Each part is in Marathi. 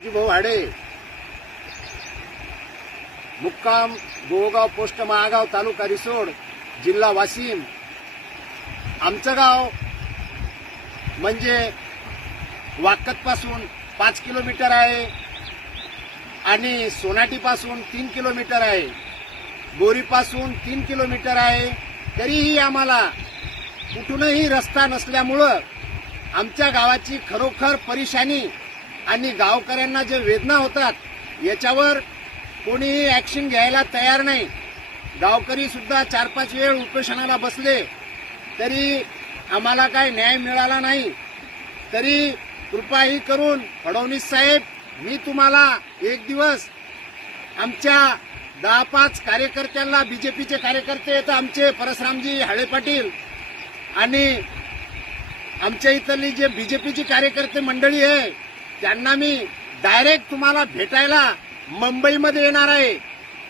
भाऊ हाडे मुक्काम गोगाव पोस्ट महागाव तालुका रिसोड जिल्हा वाशिम. आमचं गाव म्हणजे वाकतपासून पाच किलोमीटर आहे आणि सोनाटीपासून तीन किलोमीटर आहे. बोरीपासून तीन किलोमीटर आहे. तरीही आम्हाला कुठूनही रस्ता नसल्यामुळं आमच्या गावाची खरोखर परेशानी आणि गावकऱ्यांना जे वेदना होतात याच्यावर कोणीही ॲक्शन घ्यायला तयार नाही. गावकरी सुद्धा चार पाच वेळ उपोषणाला बसले तरी आम्हाला काय न्याय मिळाला नाही. तरी कृपाही करून फडणवीस साहेब मी तुम्हाला एक दिवस आमच्या दहा पाच कार्यकर्त्यांना बीजेपीचे कार्यकर्ते येतं आमचे परसरामजी हाळे पाटील आणि आमच्या इथली जे बीजेपीची कार्यकर्ते मंडळी आहे त्यांना मी डायरेक्ट तुम्हाला भेटायला मुंबईमध्ये येणार आहे.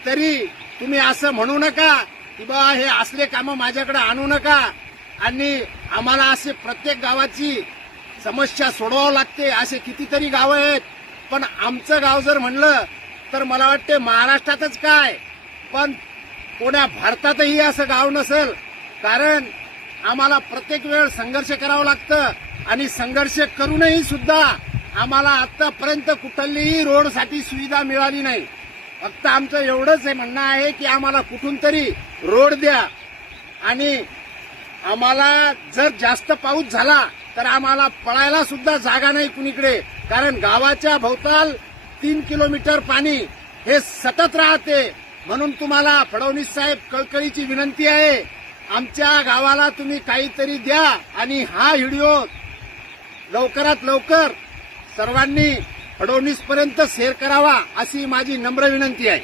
तरी तुम्ही असं म्हणू नका की बा हे असले कामं माझ्याकडे आणू नका. आणि आम्हाला असे प्रत्येक गावाची समस्या सोडवावं लागते असे कितीतरी गावं आहेत. पण आमचं गाव जर म्हणलं तर मला वाटते महाराष्ट्रातच काय? पण कोण्या भारतातही असं गाव नसेल. कारण आम्हाला प्रत्येक वेळ संघर्ष करावं लागतं. आणि संघर्ष करूनही सुद्धा आम्हाला आतापर्यंत कुठलीही रोडसाठी सुविधा मिळाली नाही. फक्त आमचं एवढंच हे म्हणणं आहे की आम्हाला कुठून तरी रोड द्या. आणि आम्हाला जर जास्त पाऊस झाला तर आम्हाला पळायला सुद्धा जागा नाही कुणीकडे. कारण गावाच्या भोवताल तीन किलोमीटर पाणी हे सतत राहते. म्हणून तुम्हाला फडणवीस साहेब कळकळीची विनंती आहे आमच्या गावाला तुम्ही काहीतरी द्या आणि हा व्हिडिओ लवकरात लवकर सर्वांनी फडणवीस पर्यंत शेअर करावा अशी माझी नम्र विनंती आहे.